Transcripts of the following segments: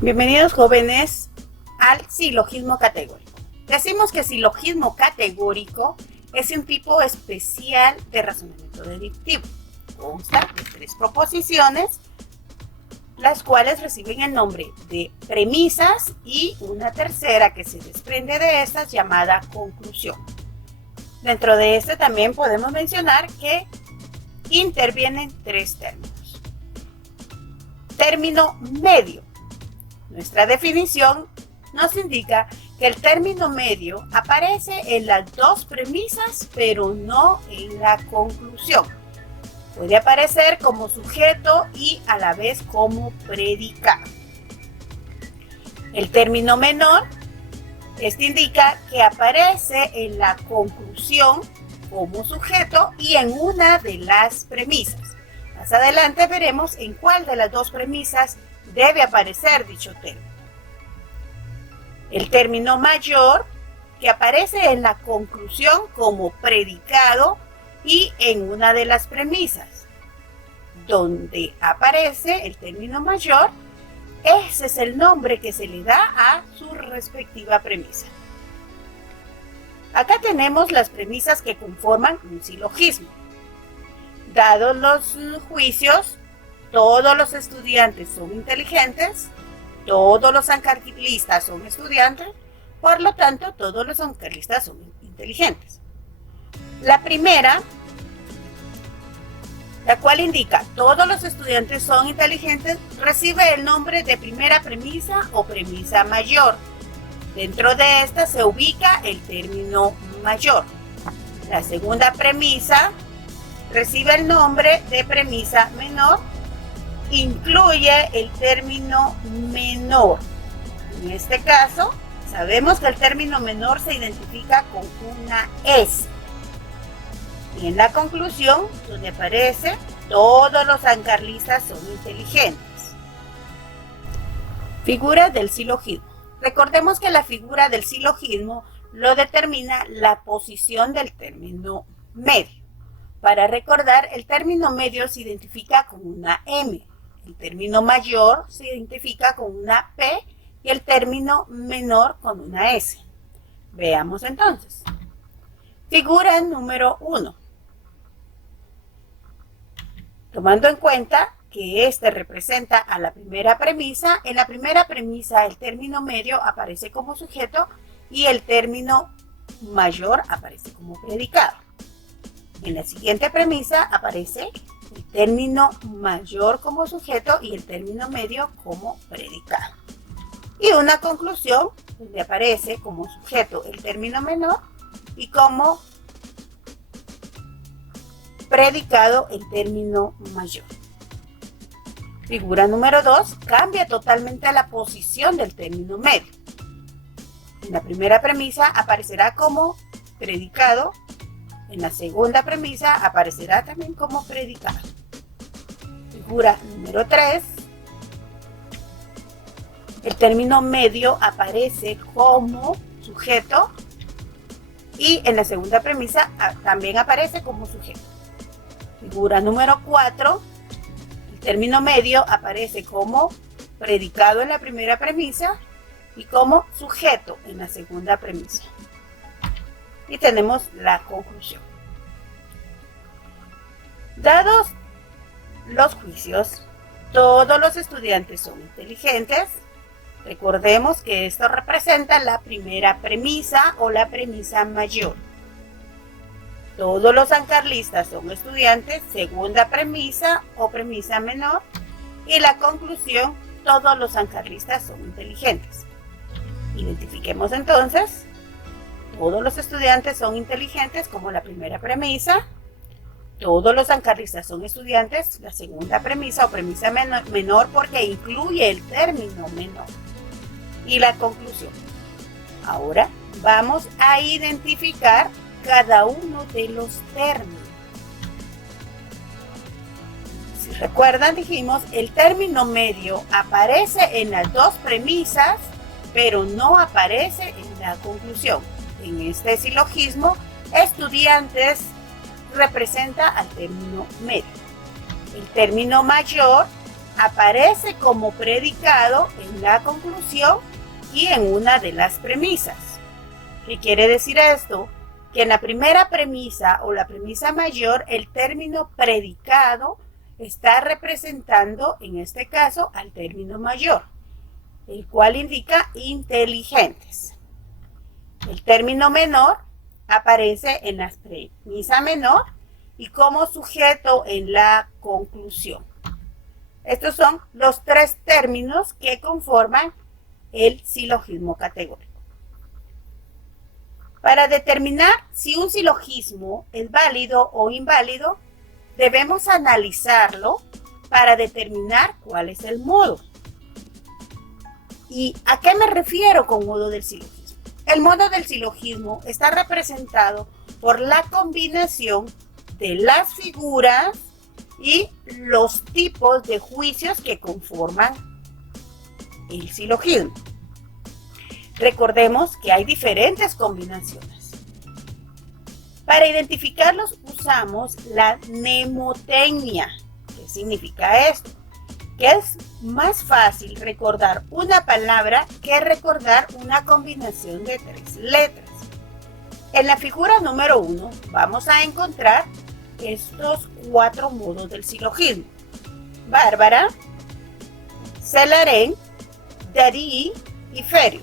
Bienvenidos jóvenes al silogismo categórico. Decimos que silogismo categórico es un tipo especial de razonamiento deductivo. Consta de 3 proposiciones, las cuales reciben el nombre de premisas y una tercera que se desprende de estas llamada conclusión. Dentro de este también podemos mencionar que intervienen 3 términos. Término medio. Nuestra definición nos indica que el término medio aparece en las 2 premisas, pero no en la conclusión. Puede aparecer como sujeto y a la vez como predicado. El término menor, este indica que aparece en la conclusión como sujeto y en una de las premisas. Más adelante veremos en cuál de las 2 premisas debe aparecer dicho término. El término mayor, que aparece en la conclusión como predicado y en una de las premisas. Donde aparece el término mayor, ese es el nombre que se le da a su respectiva premisa. Acá tenemos las premisas que conforman un silogismo. Dados los juicios, todos los estudiantes son inteligentes, todos los sancarlistas son estudiantes, por lo tanto, todos los sancarlistas son inteligentes. La primera, la cual indica todos los estudiantes son inteligentes, recibe el nombre de primera premisa o premisa mayor. Dentro de esta se ubica el término mayor. La segunda premisa recibe el nombre de premisa menor, incluye el término menor. En este caso, sabemos que el término menor se identifica con una S. Y en la conclusión, donde aparece, todos los sancarlistas son inteligentes. Figura del silogismo. Recordemos que la figura del silogismo lo determina la posición del término medio. Para recordar, el término medio se identifica con una M. El término mayor se identifica con una P y el término menor con una S. Veamos entonces. Figura número 1. Tomando en cuenta que este representa a la primera premisa, en la primera premisa el término medio aparece como sujeto y el término mayor aparece como predicado. En la siguiente premisa aparece el término mayor como sujeto y el término medio como predicado. Y una conclusión donde aparece como sujeto el término menor y como predicado el término mayor. Figura número 2 cambia totalmente la posición del término medio. En la primera premisa aparecerá como predicado. En la segunda premisa aparecerá también como predicado. Figura número 3. El término medio aparece como sujeto y en la segunda premisa también aparece como sujeto. Figura número 4. El término medio aparece como predicado en la primera premisa y como sujeto en la segunda premisa. Y tenemos la conclusión. Dados los juicios, todos los estudiantes son inteligentes. Recordemos que esto representa la primera premisa o la premisa mayor. Todos los sancarlistas son estudiantes, segunda premisa o premisa menor. Y la conclusión, todos los sancarlistas son inteligentes. Identifiquemos entonces. Todos los estudiantes son inteligentes como la primera premisa. Todos los sancarlistas son estudiantes, la segunda premisa o premisa menor porque incluye el término menor. Y la conclusión. Ahora vamos a identificar cada uno de los términos. Si recuerdan, dijimos, el término medio aparece en las 2 premisas, pero no aparece en la conclusión. En este silogismo, estudiantes representa al término medio. El término mayor aparece como predicado en la conclusión y en una de las premisas. ¿Qué quiere decir esto? Que en la primera premisa o la premisa mayor, el término predicado está representando, en este caso, al término mayor, el cual indica inteligentes. El término menor aparece en la premisa menor y como sujeto en la conclusión. Estos son los tres términos que conforman el silogismo categórico. Para determinar si un silogismo es válido o inválido, debemos analizarlo para determinar cuál es el modo. ¿Y a qué me refiero con modo del silogismo? El modo del silogismo está representado por la combinación de las figuras y los tipos de juicios que conforman el silogismo. Recordemos que hay diferentes combinaciones. Para identificarlos usamos la mnemotecnia. ¿Qué significa esto? Que es más fácil recordar una palabra que recordar una combinación de 3 letras. En la figura número 1 vamos a encontrar estos 4 modos del silogismo: Bárbara, Celarén, Darí y Ferio.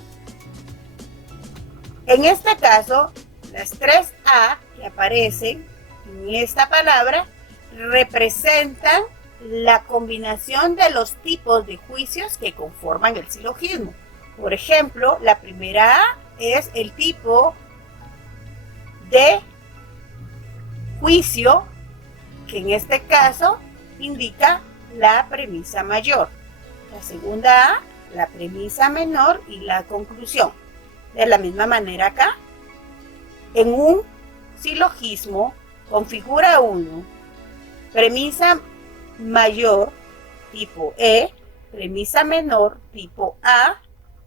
En este caso, las 3 A que aparecen en esta palabra representan la combinación de los tipos de juicios que conforman el silogismo. Por ejemplo, la primera A es el tipo de juicio, que en este caso indica la premisa mayor. La segunda A, la premisa menor y la conclusión. De la misma manera acá, en un silogismo con figura 1, premisa mayor tipo E, premisa menor tipo A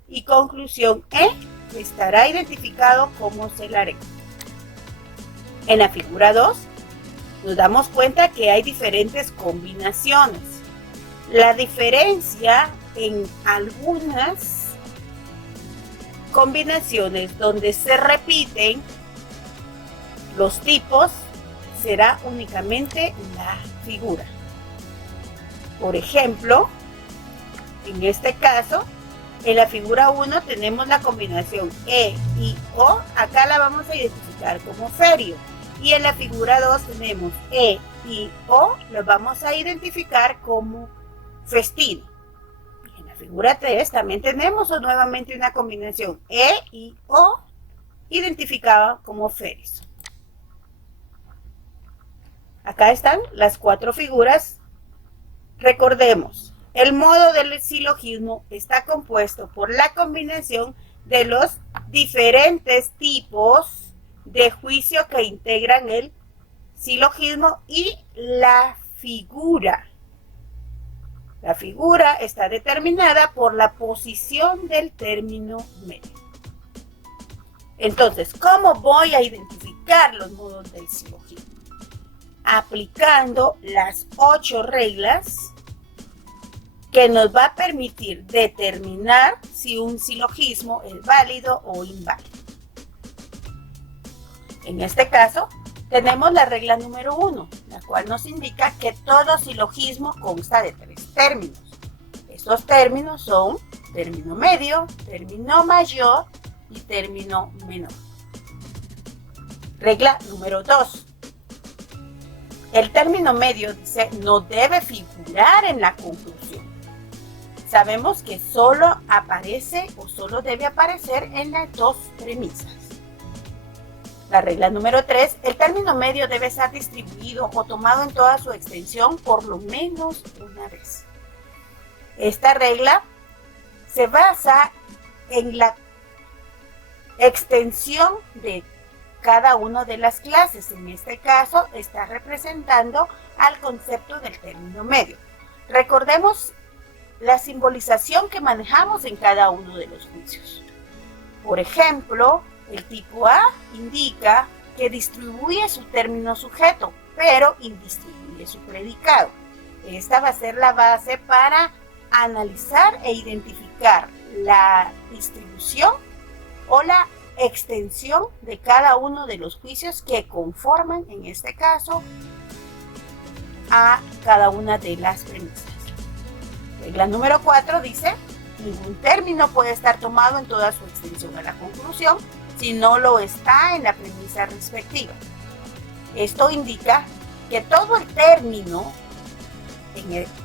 y conclusión E, estará identificado como Celarén. En la figura 2 nos damos cuenta que hay diferentes combinaciones. La diferencia en algunas combinaciones donde se repiten los tipos será únicamente la figura. Por ejemplo, en este caso, en la figura 1 tenemos la combinación E y O, acá la vamos a identificar como Ferio. Y en la figura 2 tenemos E y O, lo vamos a identificar como Festino. Y en la figura 3 también tenemos nuevamente una combinación E y O, identificada como Feris. Acá están las 4 figuras. Recordemos, el modo del silogismo está compuesto por la combinación de los diferentes tipos de juicio que integran el silogismo y la figura. La figura está determinada por la posición del término medio. Entonces, ¿cómo voy a identificar los modos del silogismo? Aplicando las 8 reglas que nos va a permitir determinar si un silogismo es válido o inválido. En este caso, tenemos la regla número 1, la cual nos indica que todo silogismo consta de 3 términos. Estos términos son término medio, término mayor y término menor. Regla número 2. El término medio dice no debe figurar en la conclusión. Sabemos que solo aparece o solo debe aparecer en las 2 premisas. La regla número 3, el término medio debe ser distribuido o tomado en toda su extensión por lo menos una vez. Esta regla se basa en la extensión de cada una de las clases. En este caso está representando al concepto del término medio. Recordemos la simbolización que manejamos en cada uno de los juicios. Por ejemplo, el tipo A indica que distribuye su término sujeto, pero indistribuye su predicado. Esta va a ser la base para analizar e identificar la distribución o la extensión de cada uno de los juicios que conforman, en este caso, a cada una de las premisas. Regla número 4 dice: ningún término puede estar tomado en toda su extensión a la conclusión si no lo está en la premisa respectiva. Esto indica que todo el término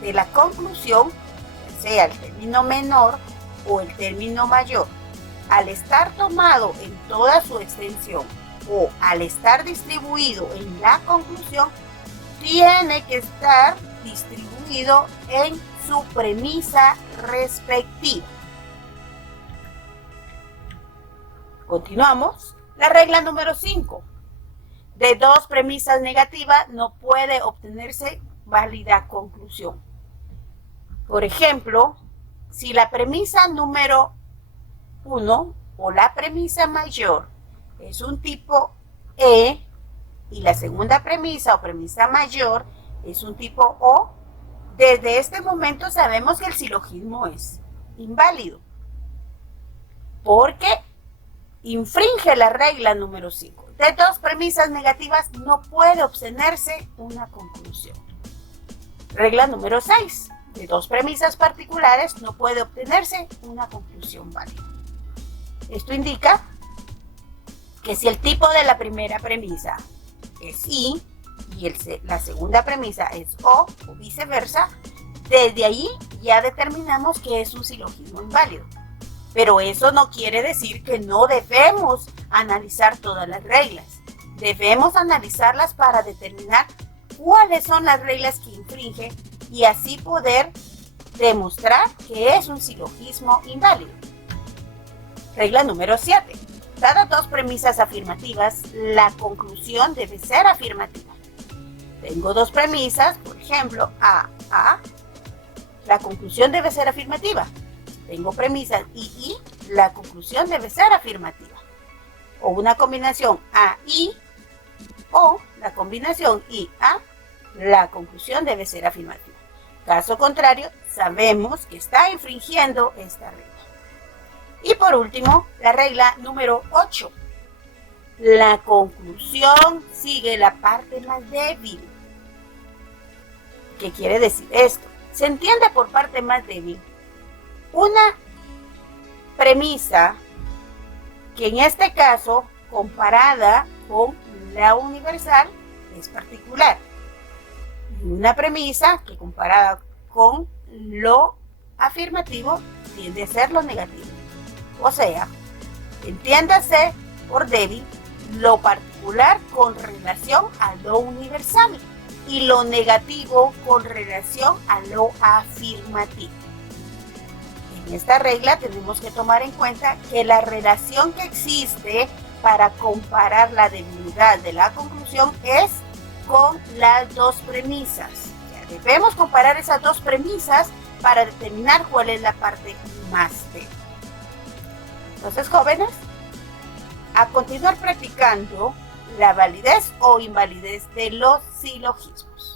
de la conclusión, sea el término menor o el término mayor, al estar tomado en toda su extensión o al estar distribuido en la conclusión, tiene que estar distribuido en su premisa respectiva. Continuamos. La regla número 5. De dos premisas negativas no puede obtenerse válida conclusión. Por ejemplo, si la premisa número 1 o la premisa mayor es un tipo E y la segunda premisa o premisa mayor es un tipo O, desde este momento sabemos que el silogismo es inválido, porque infringe la regla número 5. De dos premisas negativas no puede obtenerse una conclusión. Regla número 6. De dos premisas particulares no puede obtenerse una conclusión válida. Esto indica que si el tipo de la primera premisa es I y la segunda premisa es O viceversa, desde ahí ya determinamos que es un silogismo inválido. Pero eso no quiere decir que no debemos analizar todas las reglas. Debemos analizarlas para determinar cuáles son las reglas que infringe y así poder demostrar que es un silogismo inválido. Regla número 7. Dadas dos premisas afirmativas, la conclusión debe ser afirmativa. Tengo dos premisas, por ejemplo, A, la conclusión debe ser afirmativa. Tengo premisas I, la conclusión debe ser afirmativa. O una combinación A-I, o la combinación I-A, la conclusión debe ser afirmativa. Caso contrario, sabemos que está infringiendo esta regla. Y por último, la regla número 8. La conclusión sigue la parte más débil. ¿Qué quiere decir esto? Se entiende por parte más débil una premisa que en este caso, comparada con la universal, es particular. Y una premisa que comparada con lo afirmativo tiende a ser lo negativo. O sea, entiéndase por débil lo particular con relación a lo universal y lo negativo con relación a lo afirmativo. En esta regla tenemos que tomar en cuenta que la relación que existe para comparar la debilidad de la conclusión es con las dos premisas. O sea, debemos comparar esas dos premisas para determinar cuál es la parte más débil. Entonces, jóvenes, a continuar practicando la validez o invalidez de los silogismos.